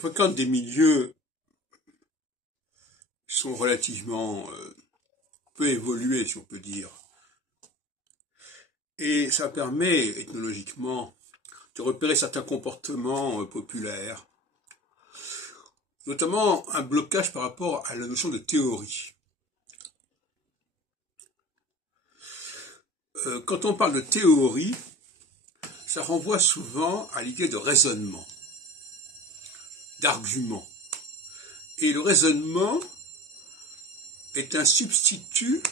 fréquente des milieux qui sont relativement peu évolués, si on peut dire. Et ça permet, ethnologiquement, de repérer certains comportements populaires, notamment un blocage par rapport à la notion de théorie. Quand on parle de théorie, ça renvoie souvent à l'idée de raisonnement, d'argument. Et le raisonnement est un substitut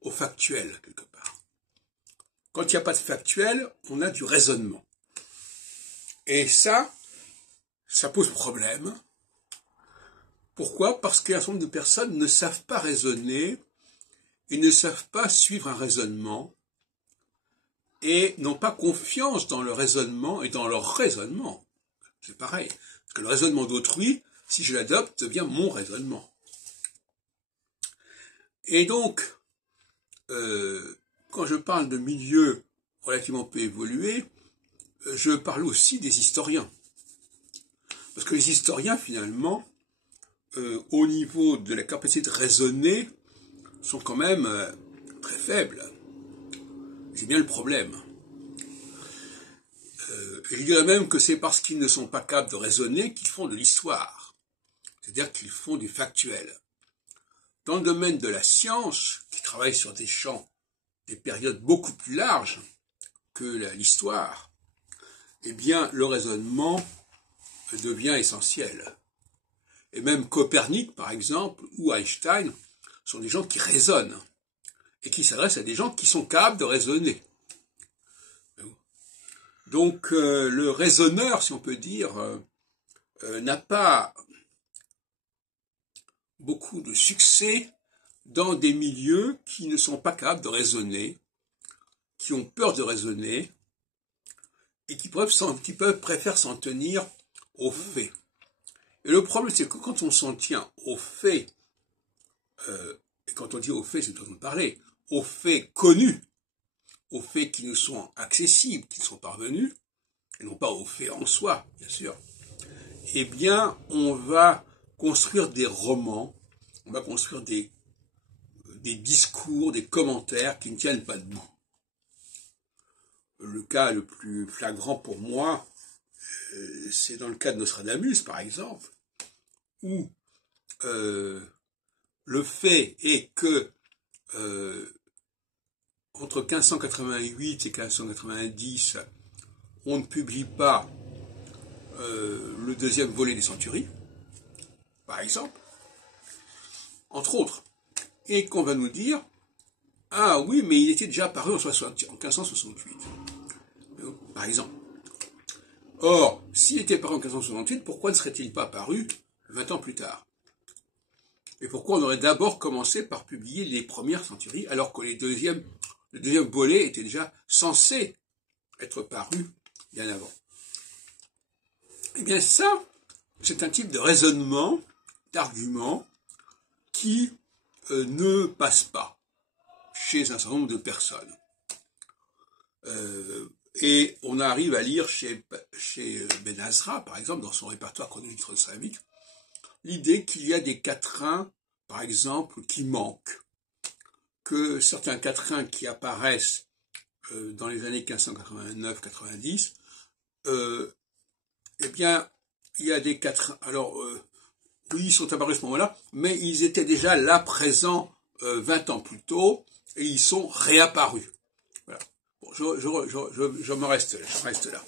au factuel, quelque part. Quand il n'y a pas de factuel, on a du raisonnement. Et ça pose problème. Pourquoi? Parce qu'un certain nombre de personnes ne savent pas raisonner et ne savent pas suivre un raisonnement et n'ont pas confiance dans le raisonnement et dans leur raisonnement. C'est pareil. Parce que le raisonnement d'autrui, si je l'adopte, devient mon raisonnement. Et donc, quand je parle de milieux relativement peu évolués, je parle aussi des historiens. Parce que les historiens, finalement, au niveau de la capacité de raisonner, sont quand même très faibles. C'est bien le problème. Et je dirais même que c'est parce qu'ils ne sont pas capables de raisonner qu'ils font de l'histoire. C'est-à-dire qu'ils font du factuel. Dans le domaine de la science, qui travaille sur des champs, des périodes beaucoup plus larges que l'histoire, eh bien, le raisonnement devient essentiel. Et même Copernic, par exemple, ou Einstein, sont des gens qui raisonnent et qui s'adressent à des gens qui sont capables de raisonner. Donc, le raisonneur, si on peut dire, n'a pas beaucoup de succès dans des milieux qui ne sont pas capables de raisonner, qui ont peur de raisonner et qui préfèrent s'en tenir aux faits. Et le problème, c'est que quand on s'en tient aux faits, et quand on dit aux faits, c'est de parler, aux faits connus, aux faits qui nous sont accessibles, qui nous sont parvenus, et non pas aux faits en soi, bien sûr, eh bien, on va construire des romans, on va construire des discours, des commentaires qui ne tiennent pas debout. Le cas le plus flagrant pour moi, c'est dans le cas de Nostradamus, par exemple, où le fait est que entre 1588 et 1590, on ne publie pas le deuxième volet des Centuries, par exemple, entre autres, et qu'on va nous dire « Ah oui, mais il était déjà apparu en 1568 », par exemple. Or, s'il était apparu en 1568, pourquoi ne serait-il pas apparu 20 ans plus tard? Et pourquoi on aurait d'abord commencé par publier les premières centuries, alors que le deuxième volet était déjà censé être paru bien avant? Eh bien ça, c'est un type de raisonnement, d'argument, qui ne passe pas chez un certain nombre de personnes. Et on arrive à lire chez Ben Azra, par exemple, dans son répertoire chronologique islamique, l'idée qu'il y a des quatrains, par exemple, qui manquent, que certains quatrains qui apparaissent dans les années 1589-90, eh bien, il y a des quatrains. Alors, oui, ils sont apparus à ce moment-là, mais ils étaient déjà là présents 20 ans plus tôt, et ils sont réapparus. Voilà. Bon, je reste là.